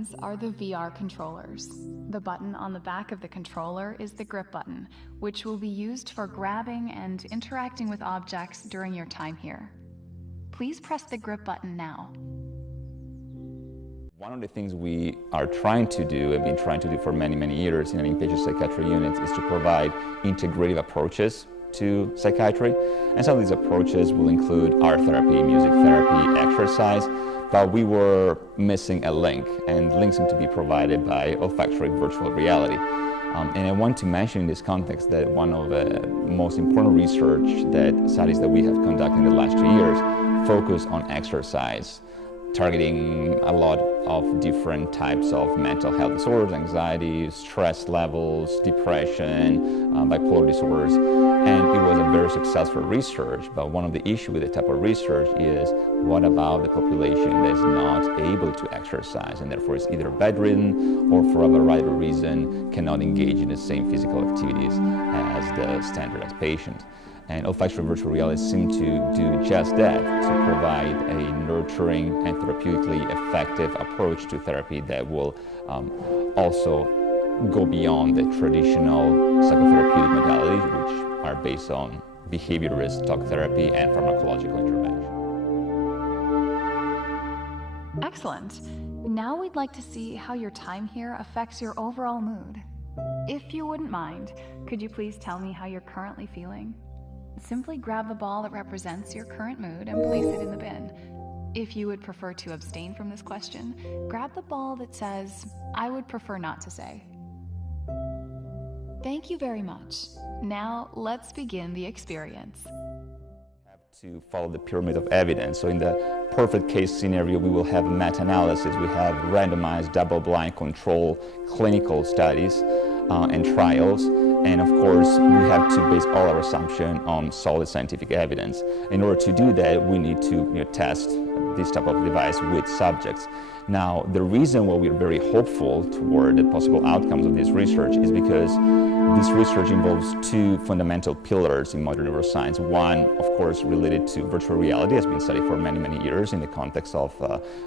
hands are the VR controllers. The button on the back of the controller is the grip button, which will be used for grabbing and interacting with objects during your time here. Please press the grip button now. One of the things we are trying to do, and been trying to do for many, many years in an inpatient psychiatry unit, is to provide integrative approaches to psychiatry. And some of these approaches will include art therapy, music therapy, exercise, but we were missing a link, and links seem to be provided by olfactory virtual reality. And I want to mention in this context that one of the most important studies that we have conducted in the last 2 years focus on exercise, targeting a lot of different types of mental health disorders, anxiety, stress levels, depression, bipolar disorders. And it was a very successful research, but one of the issues with the type of research is what about the population that is not able to exercise and therefore is either bedridden or for a variety of reasons cannot engage in the same physical activities as the standardized patient. And olfactory virtual reality seems to do just that, to provide a nurturing and therapeutically effective approach to therapy that will also go beyond the traditional psychotherapeutic modalities, which are based on behaviorist talk therapy and pharmacological intervention. Excellent. Now we'd like to see how your time here affects your overall mood. If you wouldn't mind, could you please tell me how you're currently feeling? Simply grab the ball that represents your current mood and place it in the bin. If you would prefer to abstain from this question, grab the ball that says, "I would prefer not to say." Thank you very much. Now let's begin the experience. To follow the pyramid of evidence. So in the perfect case scenario, we will have a meta-analysis, we have randomized double-blind control clinical studies and trials, and of course we have to base all our assumption on solid scientific evidence. In order to do that, we need to test this type of device with subjects. Now, the reason why we're very hopeful toward the possible outcomes of this research is because this research involves two fundamental pillars in modern neuroscience. One, of course, related to virtual reality, has been studied for many, many years in the context of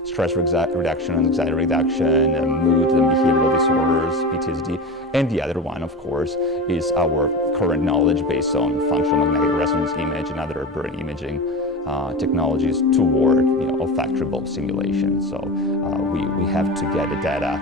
stress reduction, anxiety reduction, mood and behavioral disorders, PTSD. And the other one, of course, is our current knowledge based on functional magnetic resonance image and other brain imaging technologies toward olfactory bulb simulation. So we have to get the data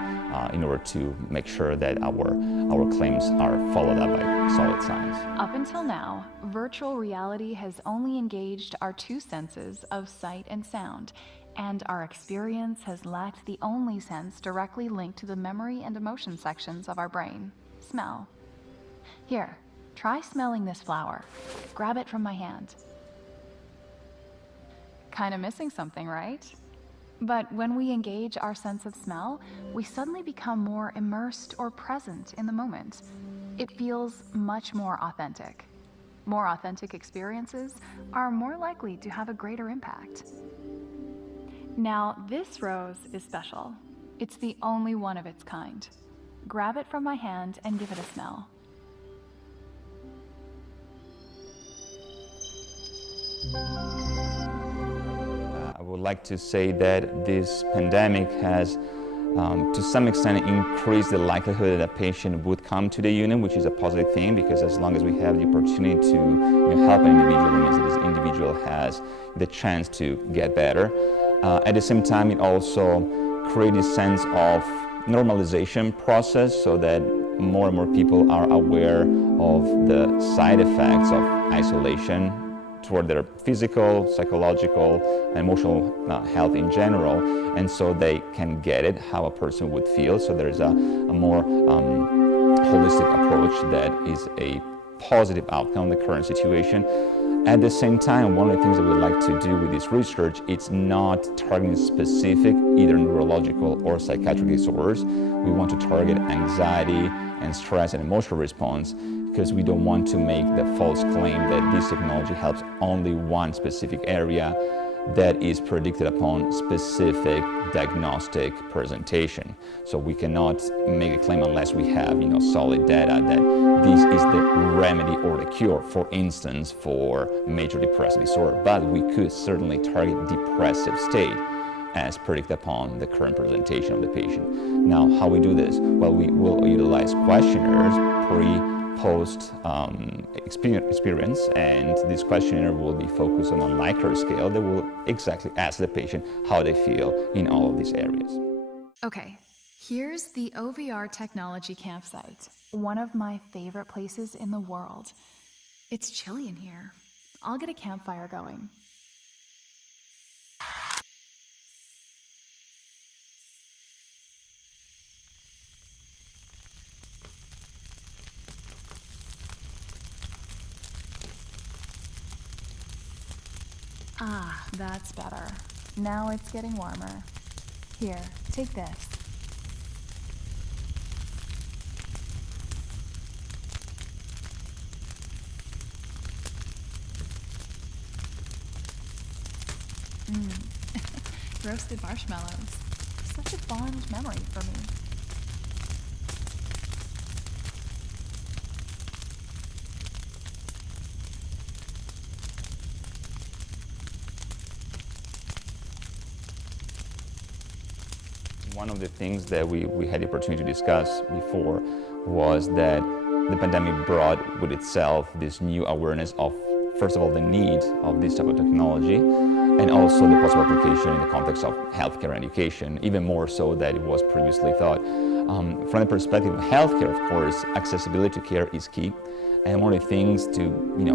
in order to make sure that our claims are followed up by solid science. Up until now, virtual reality has only engaged our two senses of sight and sound, and our experience has lacked the only sense directly linked to the memory and emotion sections of our brain: smell. Here, try smelling this flower. Grab it from my hand. Kind of missing something, right? But when we engage our sense of smell, we suddenly become more immersed or present in the moment. It feels much more authentic. More authentic experiences are more likely to have a greater impact. Now, this rose is special. It's the only one of its kind. Grab it from my hand and give it a smell. I would like to say that this pandemic has, to some extent, increased the likelihood that a patient would come to the unit, which is a positive thing, because as long as we have the opportunity to help an individual, it means that this individual has the chance to get better. At the same time, it also creates a sense of normalization process so that more and more people are aware of the side effects of isolation toward their physical, psychological, and emotional health in general, and so they can get it how a person would feel. So there's a more holistic approach that is a positive outcome of the current situation. At the same time, one of the things that we'd like to do with this research, it's not targeting specific either neurological or psychiatric disorders. We want to target anxiety and stress and emotional response, because we don't want to make the false claim that this technology helps only one specific area that is predicted upon specific diagnostic presentation. So we cannot make a claim unless we have solid data that this is the remedy or the cure, for instance, for major depressive disorder. But we could certainly target depressive state. as predicted upon the current presentation of the patient. Now, how we do this? Well, we will utilize questionnaires, post experience, and this questionnaire will be focused on a Likert scale that will exactly ask the patient how they feel in all of these areas. Okay, here's the OVR Technology Campsite, one of my favorite places in the world. It's chilly in here. I'll get a campfire going. Ah, that's better. Now it's getting warmer. Here, take this. Roasted marshmallows. Such a fond memory for me. One of the things that we had the opportunity to discuss before was that the pandemic brought with itself this new awareness of, first of all, the need of this type of technology, and also the possible application in the context of healthcare and education, even more so than it was previously thought. From the perspective of healthcare, of course, accessibility to care is key, and one of the things to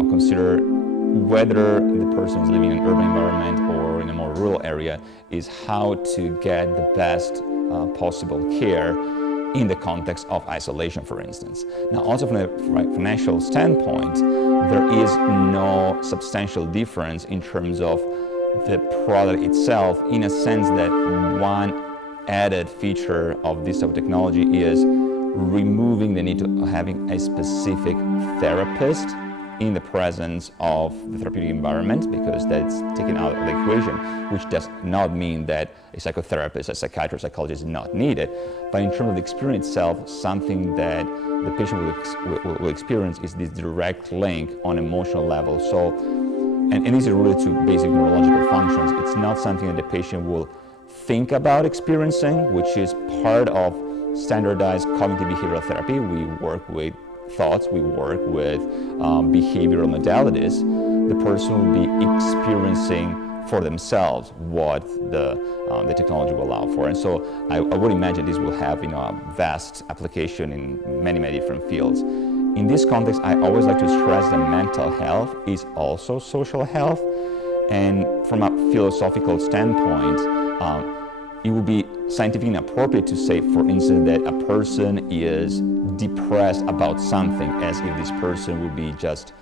consider, whether the person is living in an urban environment or in a more rural area, is how to get the best possible care in the context of isolation, for instance. Now, also from a financial standpoint, there is no substantial difference in terms of the product itself, in a sense that one added feature of this type of technology is removing the need to having a specific therapist in the presence of the therapeutic environment, because that's taken out of the equation, which does not mean that a psychotherapist, a psychiatrist, psychologist is not needed. But in terms of the experience itself, something that the patient will experience is this direct link on emotional level. So, and these are related to basic neurological functions. It's not something that the patient will think about experiencing, which is part of standardized cognitive behavioral therapy. We work with thoughts, we work with behavioral modalities. The person will be experiencing for themselves what the technology will allow for. And so I would imagine this will have a vast application in many, many different fields. In this context, I always like to stress that mental health is also social health. And from a philosophical standpoint, it would be scientifically inappropriate to say, for instance, that a person is depressed about something as if this person would be just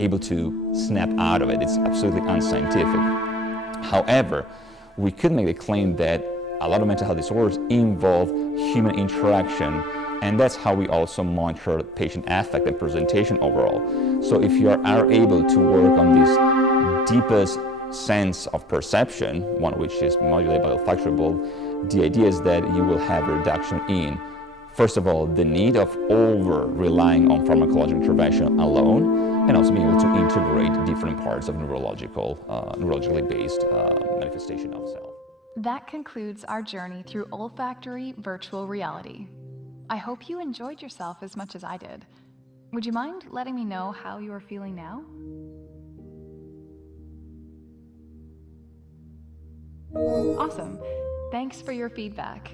able to snap out of it. It's absolutely unscientific. However, we could make the claim that a lot of mental health disorders involve human interaction, and that's how we also monitor patient affect and presentation overall. So if you are able to work on this deepest sense of perception, one which is modulated by olfactory bulb, the idea is that you will have a reduction in, first of all, the need of over-relying on pharmacological intervention alone, and also being able to integrate different parts of neurologically based manifestation of self. That concludes our journey through olfactory virtual reality. I hope you enjoyed yourself as much as I did. Would you mind letting me know how you are feeling now? Awesome. Thanks for your feedback.